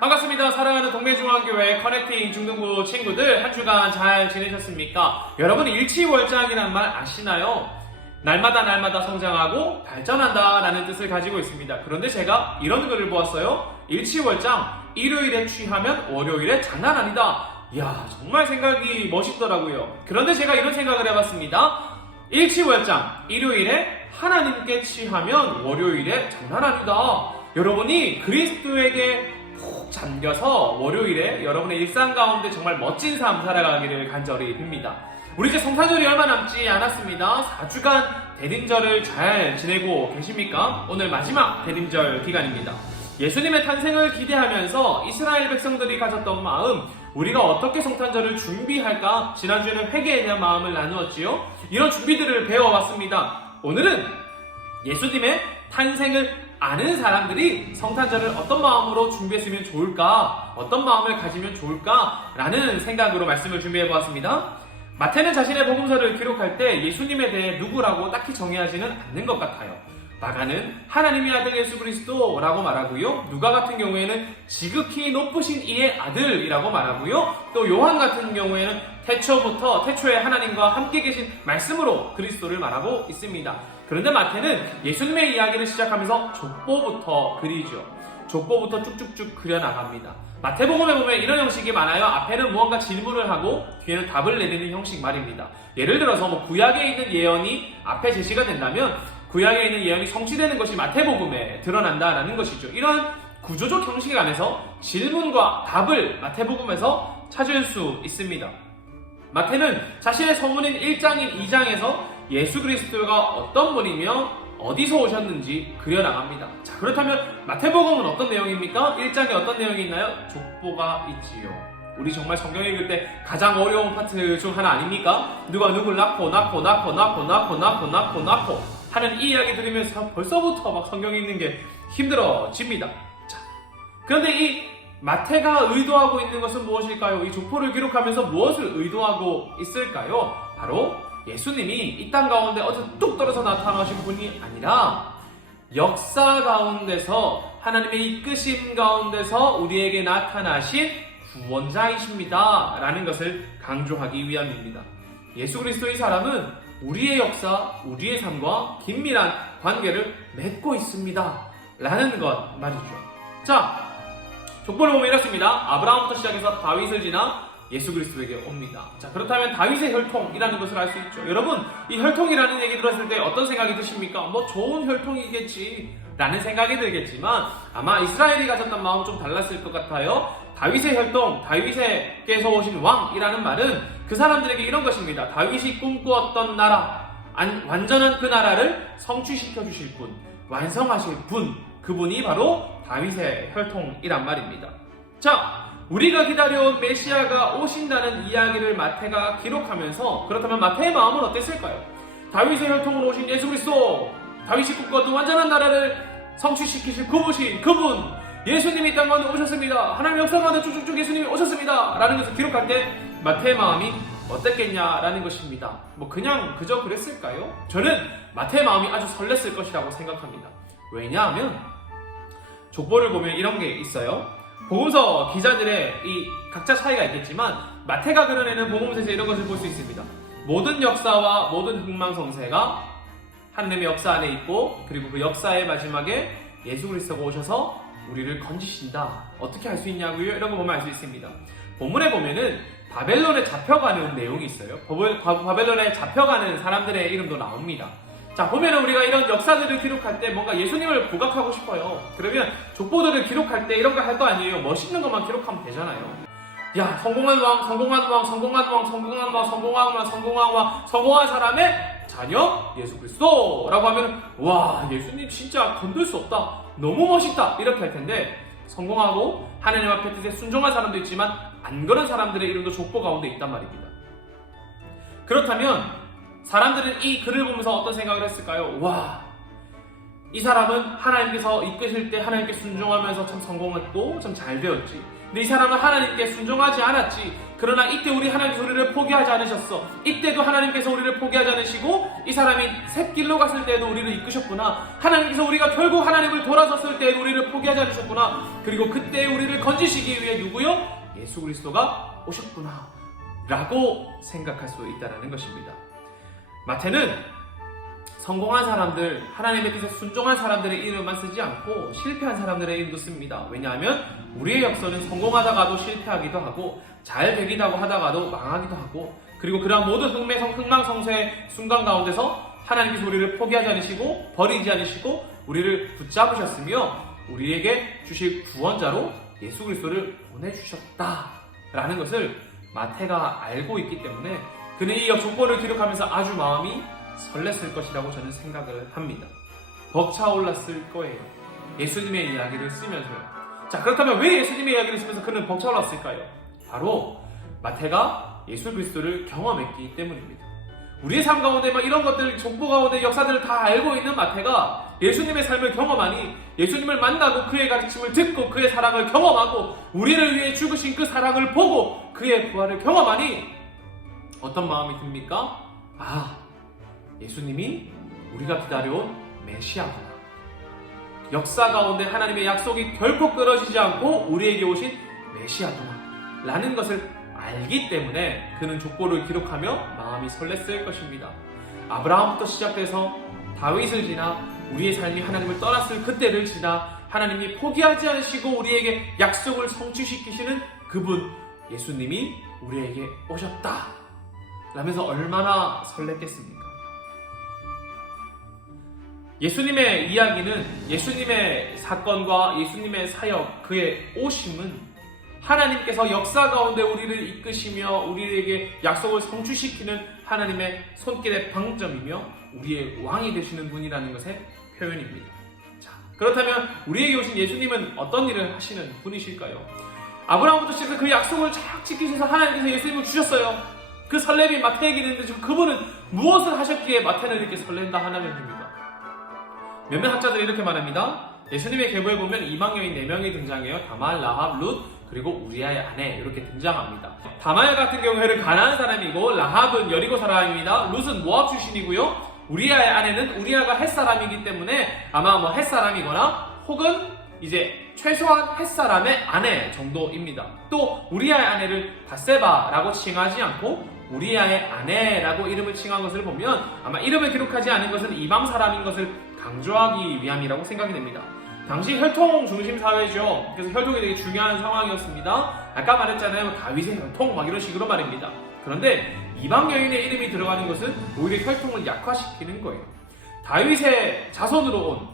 반갑습니다. 사랑하는 동래중앙교회 커넥팅 중등부 친구들, 한 주간 잘 지내셨습니까? 여러분, 일치월장이란 말 아시나요? 날마다 성장하고 발전한다 라는 뜻을 가지고 있습니다. 그런데 제가 이런 글을 보았어요. 일치월장, 일요일에 취하면 월요일에 장난 아니다. 이야, 정말 생각이 멋있더라고요. 그런데 제가 이런 생각을 해봤습니다. 일치월장, 일요일에 하나님께 취하면 월요일에 장난 아니다. 여러분이 그리스도에게 푹 잠겨서 월요일에 여러분의 일상 가운데 정말 멋진 삶 살아가기를 간절히 빕니다. 우리 이제 성탄절이 얼마 남지 않았습니다. 4주간 대림절을 잘 지내고 계십니까? 오늘 마지막 대림절 기간입니다. 예수님의 탄생을 기대하면서 이스라엘 백성들이 가졌던 마음, 우리가 어떻게 성탄절을 준비할까? 지난주에는 회개에 대한 마음을 나누었지요. 이런 준비들을 배워왔습니다. 오늘은 예수님의 탄생을 아는 사람들이 성탄절을 어떤 마음으로 준비했으면 좋을까? 어떤 마음을 가지면 좋을까? 라는 생각으로 말씀을 준비해보았습니다. 마태는 자신의 복음서를 기록할 때 예수님에 대해 누구라고 딱히 정의하지는 않는 것 같아요. 마가는 하나님의 아들 예수 그리스도라고 말하고요. 누가 같은 경우에는 지극히 높으신 이의 아들이라고 말하고요. 또 요한 같은 경우에는 태초에 하나님과 함께 계신 말씀으로 그리스도를 말하고 있습니다. 그런데 마태는 예수님의 이야기를 시작하면서 족보부터 그리죠. 족보부터 쭉쭉쭉 그려나갑니다. 마태복음에 보면 이런 형식이 많아요. 앞에는 무언가 질문을 하고 뒤에는 답을 내리는 형식 말입니다. 예를 들어서 구약에 있는 예언이 앞에 제시가 된다면 구약에 있는 예언이 성취되는 것이 마태복음에 드러난다라는 것이죠. 이런 구조적 형식 안에서 질문과 답을 마태복음에서 찾을 수 있습니다. 마태는 자신의 서문인 1장인 2장에서 예수 그리스도가 어떤 분이며 어디서 오셨는지 그려나갑니다. 자, 그렇다면 마태복음은 어떤 내용입니까? 1장에 어떤 내용이 있나요? 족보가 있지요. 우리 정말 성경 읽을 때 가장 어려운 파트 중 하나 아닙니까? 누가 누굴 낳고 하는 이 이야기 들으면서 벌써부터 막 성경 읽는 게 힘들어집니다. 자, 그런데 이 마태가 의도하고 있는 것은 무엇일까요? 이 족보를 기록하면서 무엇을 의도하고 있을까요? 바로 예수님이 이 땅 가운데 어디서 뚝 떨어져 나타나신 분이 아니라 역사 가운데서 하나님의 이끄심 가운데서 우리에게 나타나신 구원자이십니다 라는 것을 강조하기 위함입니다. 예수 그리스도의 사람은 우리의 역사, 우리의 삶과 긴밀한 관계를 맺고 있습니다 라는 것 말이죠. 자, 족보를 보면 이렇습니다. 아브라함부터 시작해서 다윗을 지나 예수 그리스도에게 옵니다. 자, 그렇다면 다윗의 혈통이라는 것을 알 수 있죠. 여러분, 이 혈통이라는 얘기 들었을 때 어떤 생각이 드십니까? 좋은 혈통이겠지 라는 생각이 들겠지만 아마 이스라엘이 가졌던 마음은 좀 달랐을 것 같아요. 다윗의 혈통, 다윗에게서 오신 왕이라는 말은 그 사람들에게 이런 것입니다. 다윗이 꿈꾸었던 나라, 완전한 그 나라를 성취시켜 주실 분, 완성하실 분, 그분이 바로 다윗의 혈통이란 말입니다. 자, 우리가 기다려온 메시아가 오신다는 이야기를 마태가 기록하면서 그렇다면 마태의 마음은 어땠을까요? 다윗의 혈통으로 오신 예수 그리스도, 다윗이 꿈꿨던 완전한 나라를 성취시키실 그분, 예수님이 이 땅 가운데 오셨습니다. 하나님 역사 가운데 쭉쭉쭉 예수님이 오셨습니다 라는 것을 기록할 때 마태의 마음이 어땠겠냐라는 것입니다. 그저 그랬을까요? 저는 마태의 마음이 아주 설렜을 것이라고 생각합니다. 왜냐하면 족보를 보면 이런 게 있어요. 복음서 기자들의 이 각자 차이가 있겠지만 마태가 그려내는 복음서에서 이런 것을 볼 수 있습니다. 모든 역사와 모든 흥망성쇠가 하나님의 역사 안에 있고, 그리고 그 역사의 마지막에 예수 그리스도가 오셔서 우리를 건지신다. 어떻게 할 수 있냐고요? 이런 거 보면 알 수 있습니다. 본문에 보면은 바벨론에 잡혀가는 내용이 있어요. 바벨론에 잡혀가는 사람들의 이름도 나옵니다. 자, 보면은 우리가 이런 역사들을 기록할 때 뭔가 예수님을 부각하고 싶어요. 그러면 족보들을 기록할 때 이런 거 할 거 아니에요. 멋있는 것만 기록하면 되잖아요. 야, 성공한 사람의 자녀 예수 그리스도라고 하면 와, 예수님 진짜 건들 수 없다. 너무 멋있다. 이렇게 할 텐데 성공하고 하나님 앞에 뜻에 순종한 사람도 있지만 안 그런 사람들의 이름도 족보 가운데 있단 말입니다. 그렇다면 사람들은 이 글을 보면서 어떤 생각을 했을까요? 와, 이 사람은 하나님께서 이끄실 때 하나님께 순종하면서 참 성공했고 참 잘 되었지. 근데 이 사람은 하나님께 순종하지 않았지. 그러나 이때 우리 하나님께서 우리를 포기하지 않으셨어. 이때도 하나님께서 우리를 포기하지 않으시고 이 사람이 샛길로 갔을 때에도 우리를 이끄셨구나. 하나님께서 우리가 결국 하나님을 돌아섰을 때에도 우리를 포기하지 않으셨구나. 그리고 그때 우리를 건지시기 위해 누구요? 예수 그리스도가 오셨구나 라고 생각할 수 있다는 것입니다. 마태는 성공한 사람들, 하나님의 뜻에 순종한 사람들의 이름만 쓰지 않고 실패한 사람들의 이름도 씁니다. 왜냐하면 우리의 역사는 성공하다가도 실패하기도 하고 잘 되기도 하다가도 망하기도 하고, 그리고 그러한 모든 흥망성쇠의 순간 가운데서 하나님께서 우리를 포기하지 않으시고 버리지 않으시고 우리를 붙잡으셨으며 우리에게 주실 구원자로 예수 그리스도를 보내주셨다라는 것을 마태가 알고 있기 때문에 그는 이 역조건을 기록하면서 아주 마음이 설렜을 것이라고 저는 생각을 합니다. 벅차올랐을 거예요. 예수님의 이야기를 쓰면서요. 자, 그렇다면 왜 예수님의 이야기를 쓰면서 그는 벅차올랐을까요? 바로 마태가 예수 그리스도를 경험했기 때문입니다. 우리의 삶 가운데 막 이런 것들, 족보 가운데 역사들을 다 알고 있는 마태가 예수님의 삶을 경험하니, 예수님을 만나고 그의 가르침을 듣고 그의 사랑을 경험하고 우리를 위해 죽으신 그 사랑을 보고 그의 부활을 경험하니 어떤 마음이 듭니까? 아, 예수님이 우리가 기다려온 메시아구나. 역사 가운데 하나님의 약속이 결코 끊어지지 않고 우리에게 오신 메시아구나 라는 것을 알기 때문에 그는 족보를 기록하며 마음이 설렜을 것입니다. 아브라함부터 시작돼서 다윗을 지나 우리의 삶이 하나님을 떠났을 그때를 지나 하나님이 포기하지 않으시고 우리에게 약속을 성취시키시는 그분 예수님이 우리에게 오셨다 라면서 얼마나 설렜겠습니까? 예수님의 이야기는, 예수님의 사건과 예수님의 사역, 그의 오심은 하나님께서 역사 가운데 우리를 이끄시며 우리에게 약속을 성취시키는 하나님의 손길의 방점이며 우리의 왕이 되시는 분이라는 것의 표현입니다. 자, 그렇다면 우리에게 오신 예수님은 어떤 일을 하시는 분이실까요? 아브라함부터 시작해서 그 약속을 쫙 지키셔서 하나님께서 예수님을 주셨어요. 그 설렘이 마태에게 있는데 지금 그분은 무엇을 하셨기에 마태는 이렇게 설렌다 하나면 됩니다. 몇몇 학자들이 이렇게 말합니다. 예수님의 계보에 보면 이방 여인 4명이 등장해요. 다말, 라합, 룻, 그리고 우리아의 아내 이렇게 등장합니다. 다말 같은 경우에는 가나안 사람이고 라합은 여리고 사람입니다. 룻은 모압 출신이고요. 우리아의 아내는 우리아가 헷 사람이기 때문에 아마 뭐 헷 사람이거나 혹은 이제 최소한 헷 사람의 아내 정도입니다. 또 우리아의 아내를 바세바라고 칭하지 않고 우리아의 아내라고 이름을 칭한 것을 보면 아마 이름을 기록하지 않은 것은 이방 사람인 것을 강조하기 위함이라고 생각이 됩니다. 당시 혈통 중심 사회죠. 그래서 혈통이 되게 중요한 상황이었습니다. 아까 말했잖아요. 다윗의 혈통 막 이런 식으로 말입니다. 그런데 이방 여인의 이름이 들어가는 것은 오히려 혈통을 약화시키는 거예요. 다윗의 자손으로 온,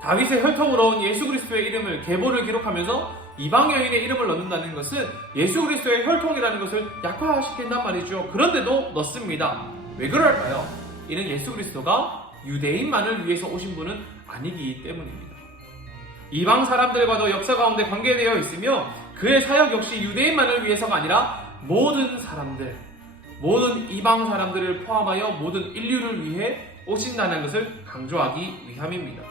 다윗의 혈통으로 온 예수 그리스도의 이름을 계보를 기록하면서 이방 여인의 이름을 넣는다는 것은 예수 그리스도의 혈통이라는 것을 약화시킨단 말이죠. 그런데도 넣습니다. 왜 그럴까요? 이는 예수 그리스도가 유대인만을 위해서 오신 분은 아니기 때문입니다. 이방 사람들과도 역사 가운데 관계되어 있으며 그의 사역 역시 유대인만을 위해서가 아니라 모든 사람들, 모든 이방 사람들을 포함하여 모든 인류를 위해 오신다는 것을 강조하기 위함입니다.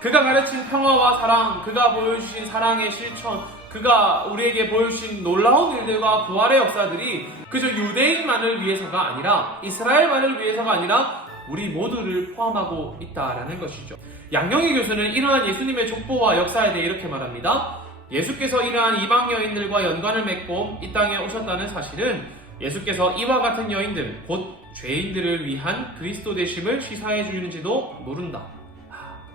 그가 가르친 평화와 사랑, 그가 보여주신 사랑의 실천, 그가 우리에게 보여주신 놀라운 일들과 부활의 역사들이 그저 유대인만을 위해서가 아니라 이스라엘만을 위해서가 아니라 우리 모두를 포함하고 있다라는 것이죠. 양영희 교수는 이러한 예수님의 족보와 역사에 대해 이렇게 말합니다. 예수께서 이러한 이방 여인들과 연관을 맺고 이 땅에 오셨다는 사실은 예수께서 이와 같은 여인들, 곧 죄인들을 위한 그리스도 되심을 시사해 주는지도 모른다.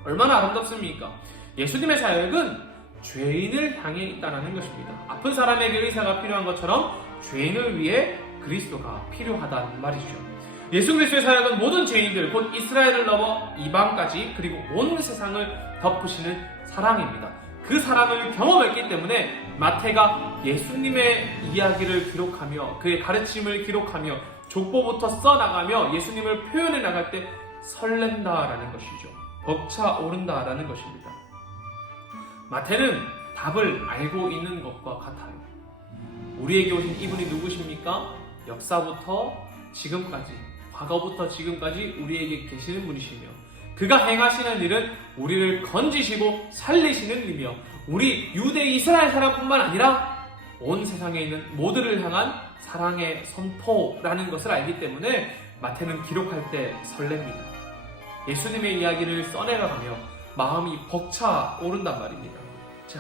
얼마나 아름답습니까? 예수님의 사역은 죄인을 향해 있다는 것입니다. 아픈 사람에게 의사가 필요한 것처럼 죄인을 위해 그리스도가 필요하다는 말이죠. 예수 그리스도의 사역은 모든 죄인들, 곧 이스라엘을 넘어 이방까지 그리고 온 세상을 덮으시는 사랑입니다. 그 사랑을 경험했기 때문에 마태가 예수님의 이야기를 기록하며 그의 가르침을 기록하며 족보부터 써나가며 예수님을 표현해 나갈 때 설렌다라는 것이죠. 벅차오른다라는 것입니다. 마태는 답을 알고 있는 것과 같아요. 우리에게 오신 이분이 누구십니까? 역사부터 지금까지, 과거부터 지금까지 우리에게 계시는 분이시며 그가 행하시는 일은 우리를 건지시고 살리시는 일이며 우리 유대 이스라엘 사람뿐만 아니라 온 세상에 있는 모두를 향한 사랑의 선포라는 것을 알기 때문에 마태는 기록할 때 설렙니다. 예수님의 이야기를 써내려가며 마음이 벅차오른단 말입니다. 자,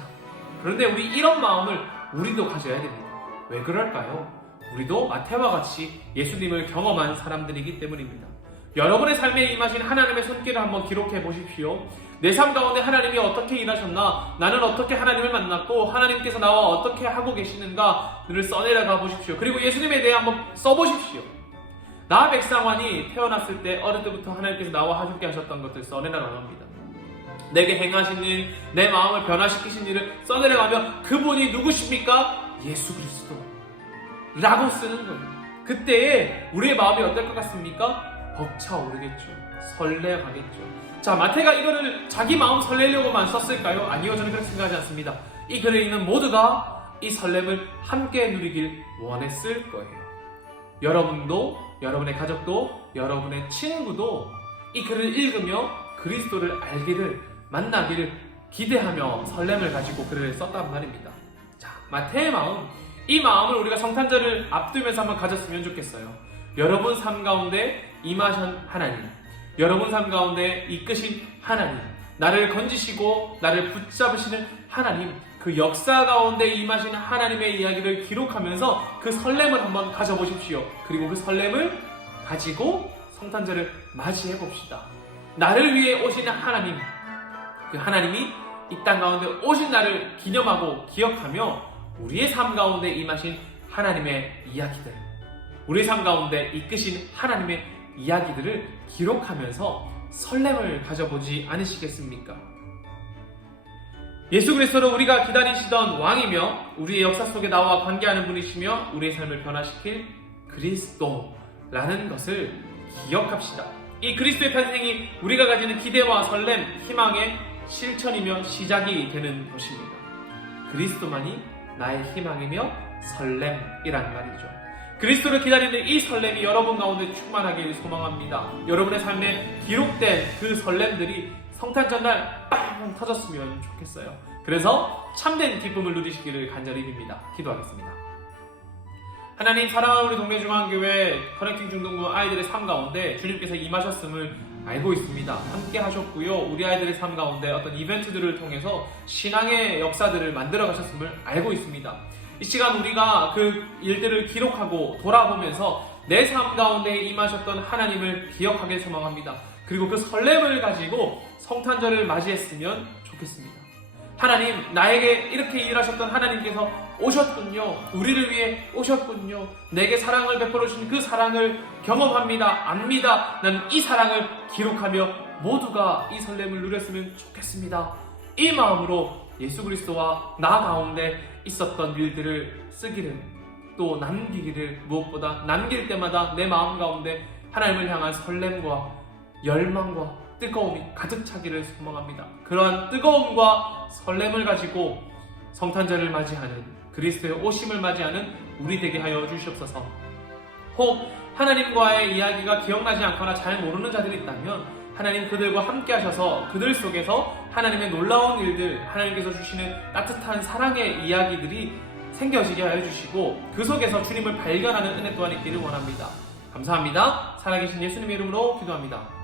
그런데 우리 이런 마음을 우리도 가져야 됩니다. 왜 그럴까요? 우리도 마태와 같이 예수님을 경험한 사람들이기 때문입니다. 여러분의 삶에 임하신 하나님의 손길을 한번 기록해 보십시오. 내 삶 가운데 하나님이 어떻게 일하셨나, 나는 어떻게 하나님을 만났고 하나님께서 나와 어떻게 하고 계시는가를 써내려가 보십시오. 그리고 예수님에 대해 한번 써보십시오. 나 백상환이 태어났을 때 어릴 때부터 하나님께서 나와 함께 하셨던 것들 써내려갑니다. 내게 행하신 일, 내 마음을 변화시키신 일을 써내려가며 그분이 누구십니까? 예수 그리스도 라고 쓰는 거예요. 그때에 우리의 마음이 어떨 것 같습니까? 벅차오르겠죠. 설레가겠죠. 자, 마태가 이거를 자기 마음 설레려고만 썼을까요? 아니요, 저는 그렇게 생각하지 않습니다. 이 글에 있는 모두가 이 설렘을 함께 누리길 원했을 거예요. 여러분도, 여러분의 가족도, 여러분의 친구도 이 글을 읽으며 그리스도를 알기를, 만나기를 기대하며 설렘을 가지고 글을 썼단 말입니다. 자, 마태의 마음, 이 마음을 우리가 성탄절을 앞두면서 한번 가졌으면 좋겠어요. 여러분 삶 가운데 임하신 하나님, 여러분 삶 가운데 이끄신 하나님, 나를 건지시고 나를 붙잡으시는 하나님, 그 역사 가운데 임하신 하나님의 이야기를 기록하면서 그 설렘을 한번 가져보십시오. 그리고 그 설렘을 가지고 성탄절을 맞이해 봅시다. 나를 위해 오신 하나님, 그 하나님이 이 땅 가운데 오신 날을 기념하고 기억하며 우리의 삶 가운데 임하신 하나님의 이야기들, 우리의 삶 가운데 이끄신 하나님의 이야기들을 기록하면서 설렘을 가져보지 않으시겠습니까? 예수 그리스도를 우리가 기다리시던 왕이며 우리의 역사 속에 나와 관계하는 분이시며 우리의 삶을 변화시킬 그리스도라는 것을 기억합시다. 이 그리스도의 탄생이 우리가 가지는 기대와 설렘, 희망의 실천이며 시작이 되는 것입니다. 그리스도만이 나의 희망이며 설렘이란 말이죠. 그리스도를 기다리는 이 설렘이 여러분 가운데 충만하길 소망합니다. 여러분의 삶에 기록된 그 설렘들이 성탄절날 빵 터졌으면 좋겠어요. 그래서 참된 기쁨을 누리시기를 간절히 빕니다. 기도하겠습니다. 하나님, 사랑하는 우리 동네중앙교회 커넥팅 중등부 아이들의 삶 가운데 주님께서 임하셨음을 알고 있습니다. 함께 하셨고요. 우리 아이들의 삶 가운데 어떤 이벤트들을 통해서 신앙의 역사들을 만들어 가셨음을 알고 있습니다. 이 시간 우리가 그 일들을 기록하고 돌아보면서 내 삶 가운데 임하셨던 하나님을 기억하길 소망합니다. 그리고 그 설렘을 가지고 성탄절을 맞이했으면 좋겠습니다. 하나님, 나에게 이렇게 일하셨던 하나님께서 오셨군요. 우리를 위해 오셨군요. 내게 사랑을 베풀어 주신 그 사랑을 경험합니다. 압니다. 나는 이 사랑을 기록하며 모두가 이 설렘을 누렸으면 좋겠습니다. 이 마음으로 예수 그리스도와 나 가운데 있었던 일들을 쓰기를, 또 남기기를, 무엇보다 남길 때마다 내 마음 가운데 하나님을 향한 설렘과 열망과 뜨거움이 가득 차기를 소망합니다. 그러한 뜨거움과 설렘을 가지고 성탄절을 맞이하는, 그리스도의 오심을 맞이하는 우리 되게 하여 주시옵소서. 혹 하나님과의 이야기가 기억나지 않거나 잘 모르는 자들이 있다면 하나님 그들과 함께 하셔서 그들 속에서 하나님의 놀라운 일들, 하나님께서 주시는 따뜻한 사랑의 이야기들이 생겨지게 하여 주시고 그 속에서 주님을 발견하는 은혜 또한 있기를 원합니다. 감사합니다. 살아계신 예수님의 이름으로 기도합니다.